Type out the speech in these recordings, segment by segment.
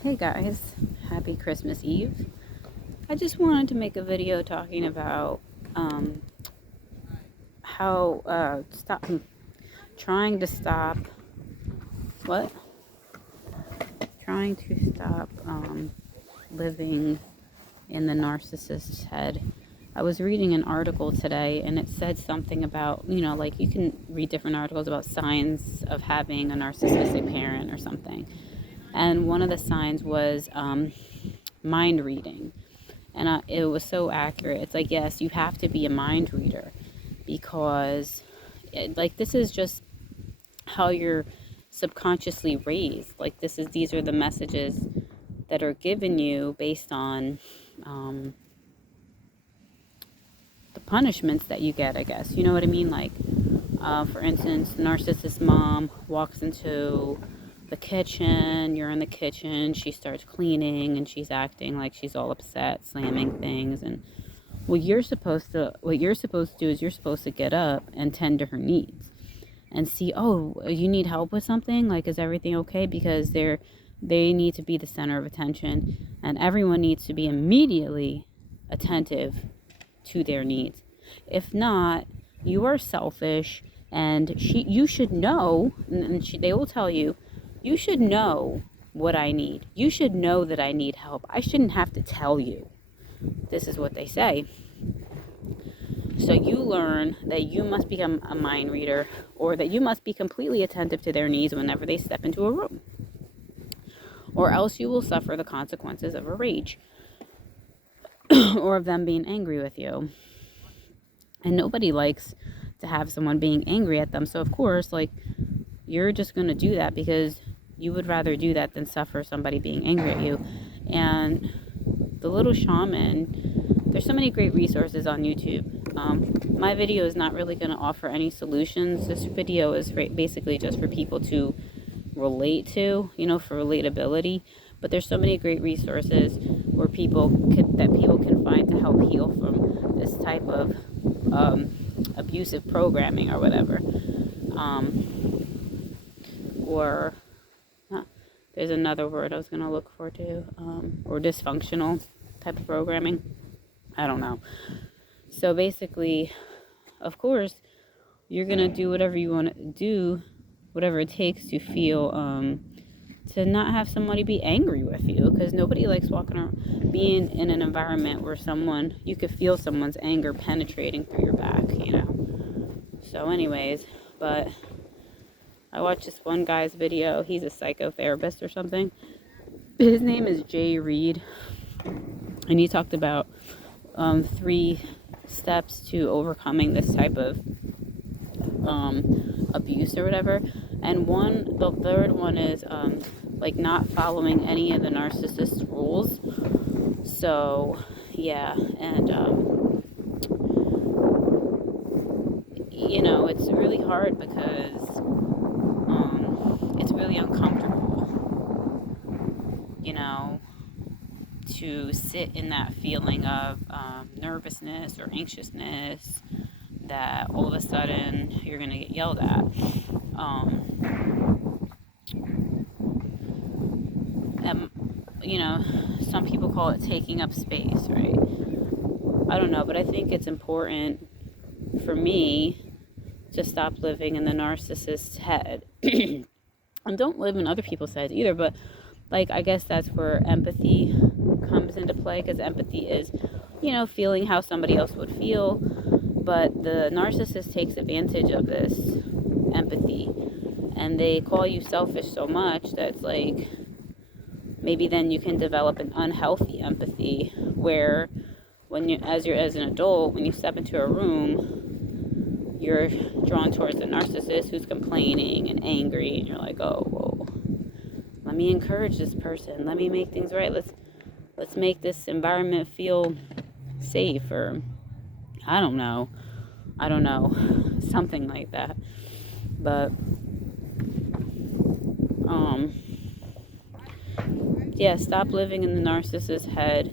Hey guys, happy Christmas Eve. I just wanted to make a video talking about um, how trying to stop what trying to stop living in the narcissist's head. I was reading an article today and it said something about, like you can read different articles about signs of having a narcissistic parent or something. And one of the signs was mind reading. And it was so accurate. It's like, yes, you have to be a mind reader because this is just how you're subconsciously raised. These are the messages that are given you based on the punishments that you get, I guess. You know what I mean? For instance, narcissist mom walks into the kitchen, you're in the kitchen, she starts cleaning and she's acting like she's all upset, slamming things. And what you're supposed to do is you're supposed to get up and tend to her needs and see, oh, you need help with something, like is everything okay? Because they need to be the center of attention, and everyone needs to be immediately attentive to their needs. If not, you are selfish, and you should know, and they will tell you, you should know what I need. You should know that I need help. I shouldn't have to tell you. This is what they say. So you learn that you must become a mind reader, or that you must be completely attentive to their needs whenever they step into a room, or else you will suffer the consequences of a rage or of them being angry with you. And nobody likes to have someone being angry at them. So of course, you're just going to do that because you would rather do that than suffer somebody being angry at you. And the little shaman, there's so many great resources on YouTube. My video is not really going to offer any solutions. This video is basically just for people to relate to, for relatability. But there's so many great resources where people can find to help heal from this type of abusive programming or whatever. Or there's another word I was going to look for too, or dysfunctional type of programming. I don't know. So basically, of course, you're going to do whatever you want to do, whatever it takes to feel, to not have somebody be angry with you, because nobody likes being in an environment where you could feel someone's anger penetrating through your back, So anyways, but I watched this one guy's video. He's a psychotherapist or something. His name is Jay Reed, and he talked about 3 steps to overcoming this type of abuse or whatever. And the third one is not following any of the narcissist's rules. So yeah, and it's really hard because it's really uncomfortable, to sit in that feeling of nervousness or anxiousness that all of a sudden you're going to get yelled at. Some people call it taking up space, right? I don't know, but I think it's important for me to stop living in the narcissist's head. And don't live in other people's heads either, but I guess that's where empathy comes into play, because empathy is, feeling how somebody else would feel. But the narcissist takes advantage of this empathy, and they call you selfish so much that it's maybe then you can develop an unhealthy empathy where as an adult, when you step into a room, you're drawn towards the narcissist who's complaining and angry, and you're like, oh, whoa, let me encourage this person, let me make things right, let's make this environment feel safe, or I don't know, something like that. But yeah, stop living in the narcissist's head.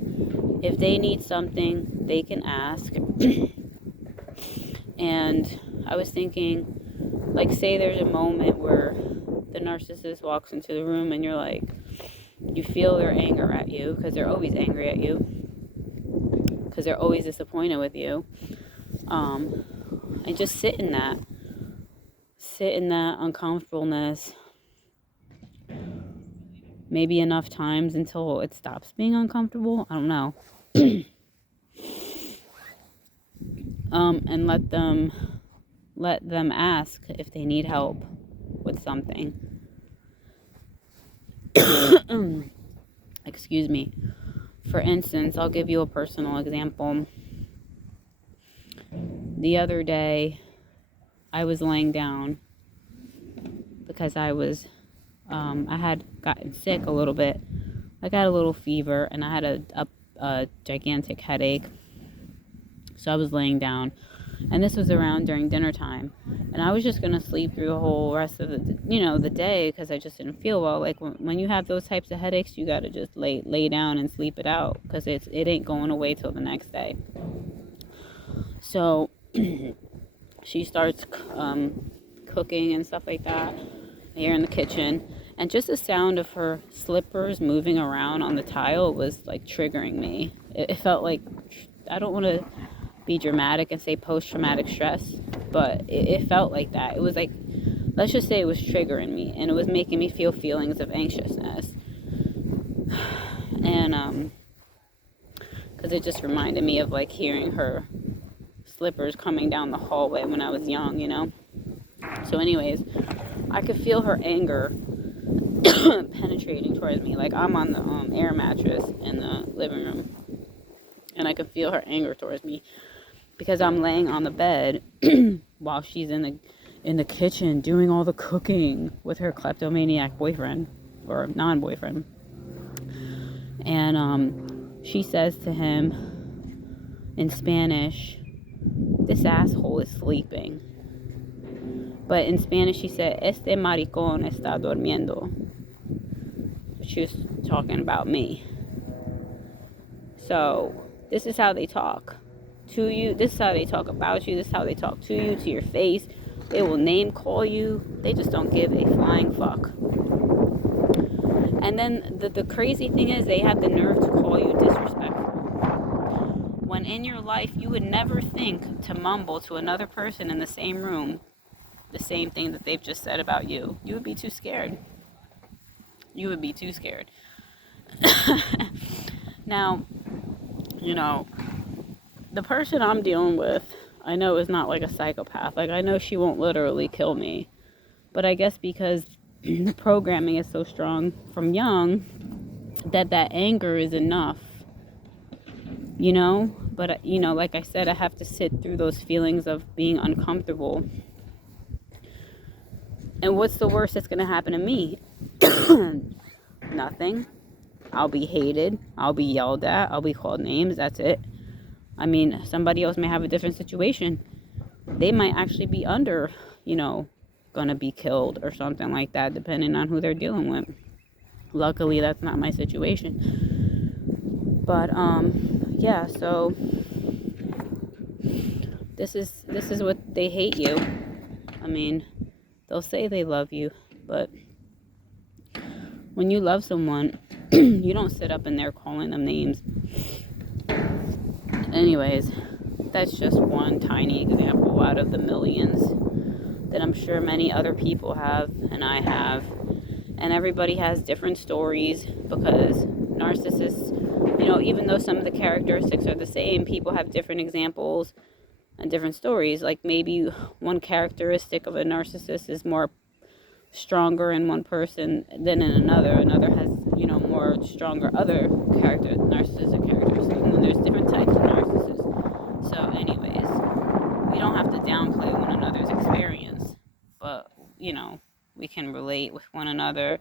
If they need something, they can ask. And I was thinking, say there's a moment where the narcissist walks into the room and you're like, You feel their anger at you because they're always angry at you, because they're always disappointed with you. And just sit in that uncomfortableness, maybe enough times until it stops being uncomfortable. I don't know. And let them ask if they need help with something. Excuse me. For instance, I'll give you a personal example. The other day, I was laying down because I had gotten sick a little bit. I got a little fever and I had a gigantic headache. So I was laying down, and this was around during dinner time, and I was just gonna sleep through the whole rest of the day because I just didn't feel well. Like when you have those types of headaches, you gotta just lay down and sleep it out because it ain't going away till the next day. So she starts cooking and stuff like that here in the kitchen, and just the sound of her slippers moving around on the tile was like triggering me. It felt like, I don't want to be dramatic and say post-traumatic stress, but it felt like that. It was like, let's just say it was triggering me, and it was making me feel feelings of anxiousness. And because it just reminded me of like hearing her slippers coming down the hallway when I was young, So anyways, I could feel her anger penetrating towards me. Like I'm on the air mattress in the living room, and I could feel her anger towards me because I'm laying on the bed while she's in the kitchen doing all the cooking with her kleptomaniac boyfriend or non-boyfriend. And she says to him in Spanish, "This asshole is sleeping." But in Spanish she said, "Este maricón está durmiendo." She was talking about me. So this is how they talk to you. This is how they talk about you. This is how they talk to you, to your face. They will name call you. They just don't give a flying fuck. And then the crazy thing is, they have the nerve to call you disrespectful. When in your life you would never think to mumble to another person in the same room the same thing that they've just said about you. You would be too scared. You would be too scared. Now, the person I'm dealing with, I know is not like a psychopath. Like, I know she won't literally kill me. But I guess because the programming is so strong from young, that anger is enough. But, like I said, I have to sit through those feelings of being uncomfortable. And what's the worst that's going to happen to me? Nothing. I'll be hated. I'll be yelled at. I'll be called names. That's it. I mean, somebody else may have a different situation. They might actually be under, going to be killed or something like that, depending on who they're dealing with. Luckily, that's not my situation. But, yeah, so this is what they hate you. I mean, they'll say they love you, but when you love someone, you don't sit up in there calling them names. Anyways, that's just one tiny example out of the millions that I'm sure many other people have, and I have. And everybody has different stories, because narcissists, even though some of the characteristics are the same, people have different examples and different stories. Like maybe one characteristic of a narcissist is more stronger in one person than in another. Another has, more stronger other narcissistic characteristics. And then there's different types of narcissists. So anyways, we don't have to downplay one another's experience, but, we can relate with one another.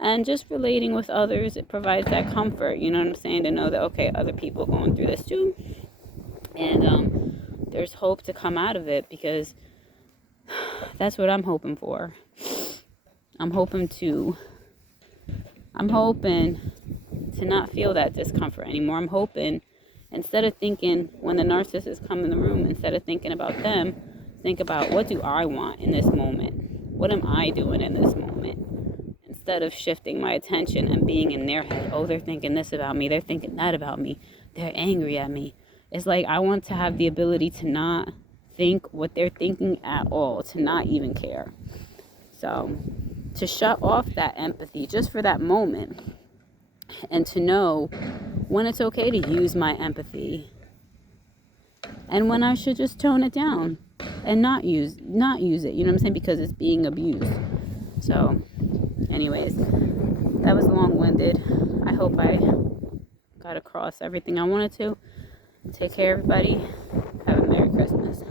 And just relating with others, it provides that comfort, you know what I'm saying? To know that, okay, other people are going through this too. And there's hope to come out of it, because that's what I'm hoping for. I'm hoping to not feel that discomfort anymore. I'm hoping, instead of thinking, when the narcissists come in the room, instead of thinking about them, think about, what do I want in this moment? What am I doing in this moment? Instead instead of shifting my attention and being in their head. Oh, they're thinking this about me. They're thinking that about me. They're angry at me. It's like I want to have the ability to not think what they're thinking at all, to not even care. So to shut off that empathy just for that moment, and to know when it's okay to use my empathy and when I should just tone it down and not use it, you know what I'm saying, because it's being abused. So anyways, that was long-winded. I hope I got across everything I wanted to. Take care, everybody. Have a Merry Christmas.